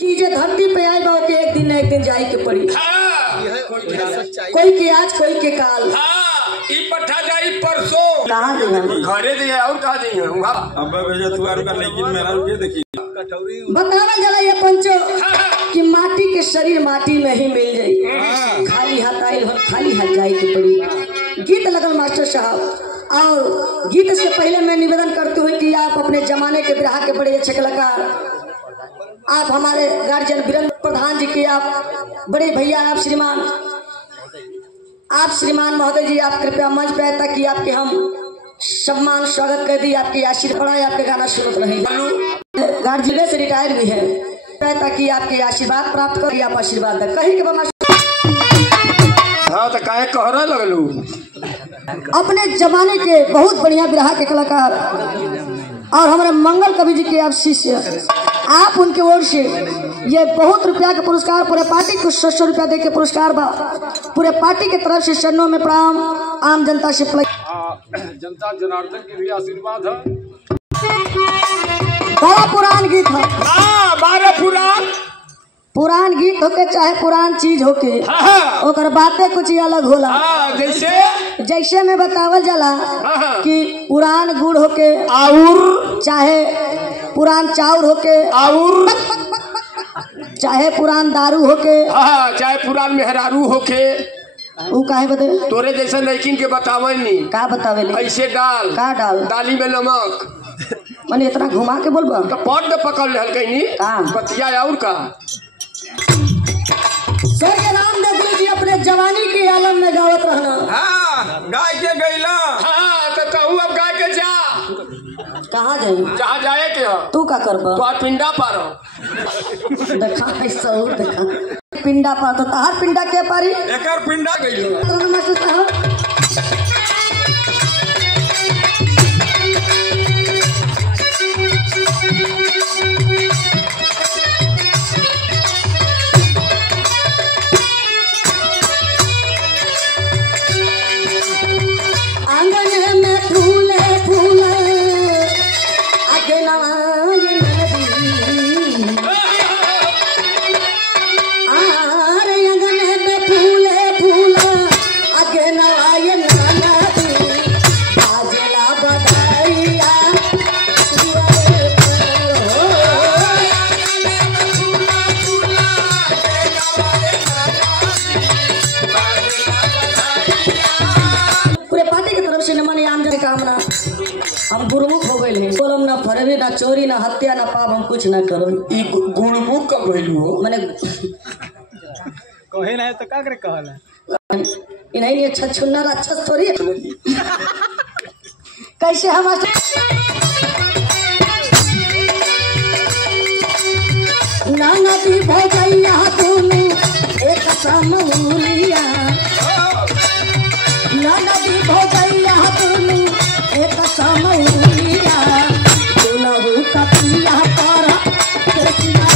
चीजें धरती पे आई बाओ के एक दिन न एक दिन जाई के पड़ी। कोई के आज कोई के काल। पठा जाई परसों कहाँ गए घरे दिए और कहाँ दिए अब भेजा तू आर का लेकिन मेरा के देखी बतावल जला ये पंचो कि माटी के शरीर माटी में ही मिल जाई। खाली हाथ आई खाली हाथ जाई के पड़ी। गीत लगल मास्टर साहब और गीत से पहले मैं निवेदन करती हूँ कि आप अपने जमाने के बिरहा के बड़े अच्छे कलाकार आप हमारे गार्जियन वीरेंद्र प्रधान जी के आप बड़े भैया आप श्रीमान महोदय जी आप कृपया मंच पे आए ताकि आपके हम सम्मान स्वागत कर दी। आपकी आशीर्वाद आपके गाना सुनते रहे। गार्जियन से रिटायर भी है ताकि आपके आशीर्वाद प्राप्त कर आप आशीर्वाद दें कहीं के हाँ तो काहे कहरा लगलू। अपने जमाने के बहुत बढ़िया बिरहा के कलाकार और हमारे मंगल कवि जी के आप शिष्य आप उनके ओर से ये बहुत रुपया के पुरस्कार पूरे पार्टी को 100 रुपया दे के पुरस्कार बा पूरे पार्टी के तरफ से चरणों में प्रणाम आम जनता से जनता जनार्दन की भी आशीर्वाद है। बड़ा पुरान गीत है। बारह पुरान गीत होके चाहे पुरान चीज होके ओकर बातें कुछ अलग होला। जैसे में बतावल जाला कि पुरान गुड़ होके और चाहे पुरान चाउर होके और चाहे पुरान दारू होके चाहे पुरान मेहरारू होके वो काहे बदे तोरे जैसा लड़किन के बतावनी का बतावेली ऐसे डाल का डाल दाली में नमक मैंने इतना घुमा के बोलबा तो पट में पकड़ ले कहीं बतिया और का स्वर्गीय रामदेव गुरु जी अपने जवानी के आलम में गावत रहना। गाय के गईला तो कहूँ अब गाय के जा कहाँ जाई जहाँ जाए के हो तू का करबा तो आज पिंडा पारो देखा ऐसा देखा पिंडा पा तो तार पिंडा के पारी एकर पिंडा गईलो मास्टर साहब हम गुरुमुख हो गए हैं बोलम ना फरबी ना चोरी ना हत्या ना पाप हम कुछ ना करो। गुरुमुख कब भइलू हो मैंने कहे ना तो का करे कहला इन्हीं अच्छा छुन्ना अच्छा थोड़ी कैसे हम ना नदी भोगैया तूने एक समूलिया ना नदी भोगैया तूने एक समूलिया दुनहु कपिया पर कृष्णा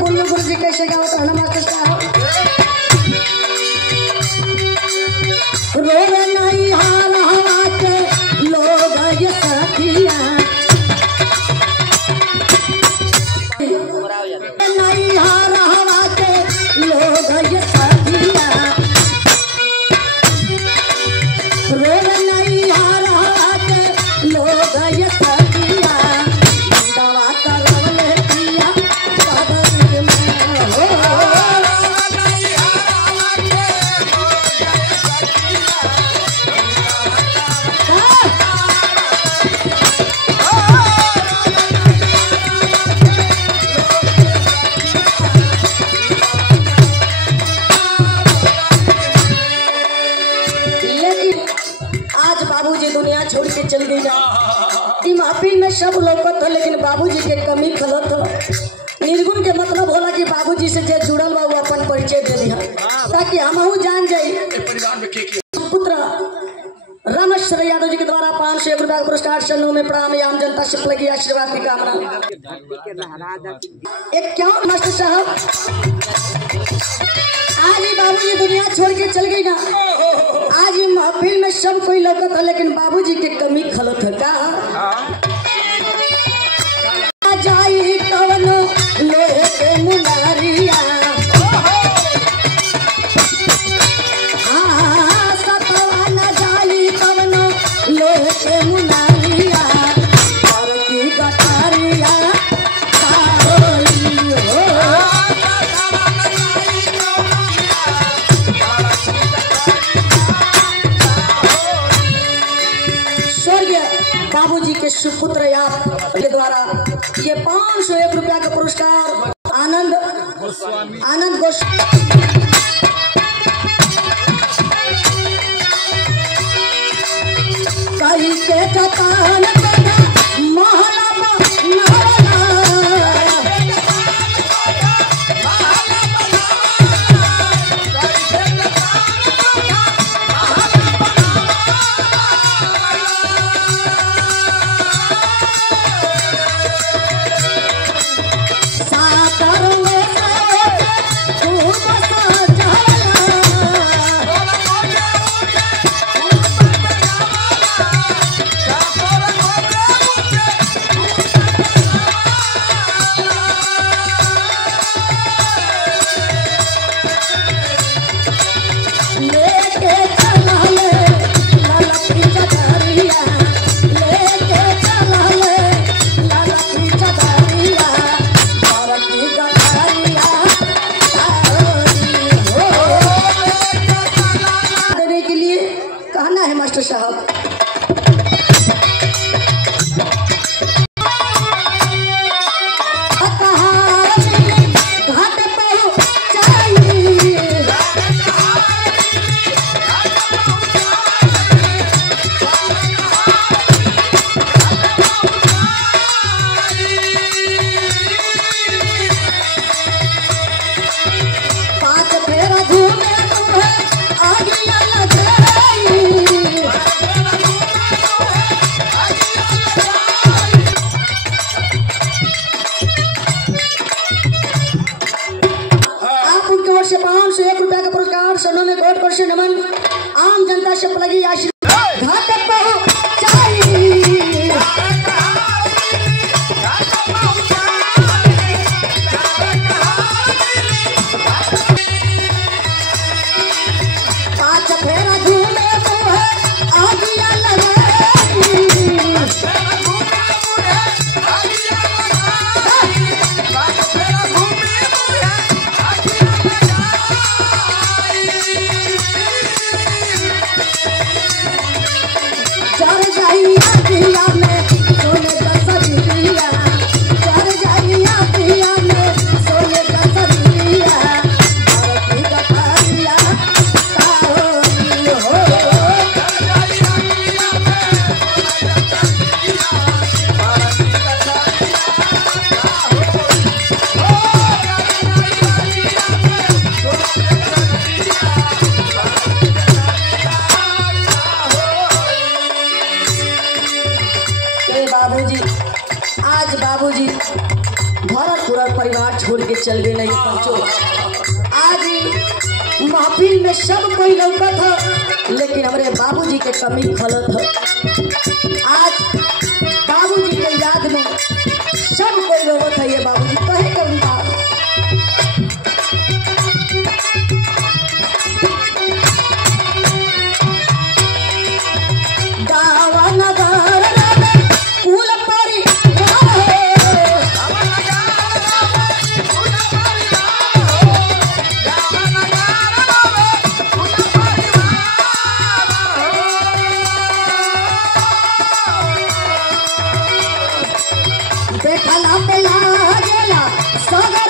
गुरु जी कैसे गावत रहना मास्टर साहब रोवे नहीं हार हवा के लोग ये सखिया नहीं हार हवा के लोग ये सखिया रोवे नहीं हार हवा के लोग ये सखिया दवा करवले पिया बदल में हो दुनिया छोड़ के चल गई ना महफिल में सब लोग था लेकिन बाबूजी के कमी खलत निर्गुण के मतलब होला कि बाबूजी से जे जुड़ल बा वो अपन परिचय दे दिया ताकि हमहू जान जाई। पुत्र रामेश्वर यादव जी के द्वारा 501 रुपया पुरस्कार चरणों में प्रणाम आम जनता से लगी आशीर्वाद की कामना। एक क्यों मास्टर साहब आज ही बाबूजी दुनिया छोड़ के चल गई ना आज ये महफिल में सब कोई लौकत है लेकिन बाबूजी के कमी खलत है का जाई कवनो लोहे के मुनारिया सतवा न जाई कवनो लोहे के मुनारिया और की गटारिया बाबूजी के सुपुत्र याद के द्वारा ये 501 रुपया का पुरस्कार आनंद गोस्वामी कहीं के चट्टान महला मास्टर साहब से 501 रुपया का पुरस्कार सदनों में कोट कोट से नमन आम जनता से लगी आशीर्वाद घाट पाँच फेरा घूमे आगिया लगे आज बाबूजी भरत परिवार छोड़ के चल गए नहीं पहुंचो। आज महफिल में सब कोई लौका था लेकिन हमारे बाबूजी के कमी खलत है। आज बाबूजी के याद में सब कोई रोवत है। ये बाबूजी कहे कभी देखला पे लागेला सगर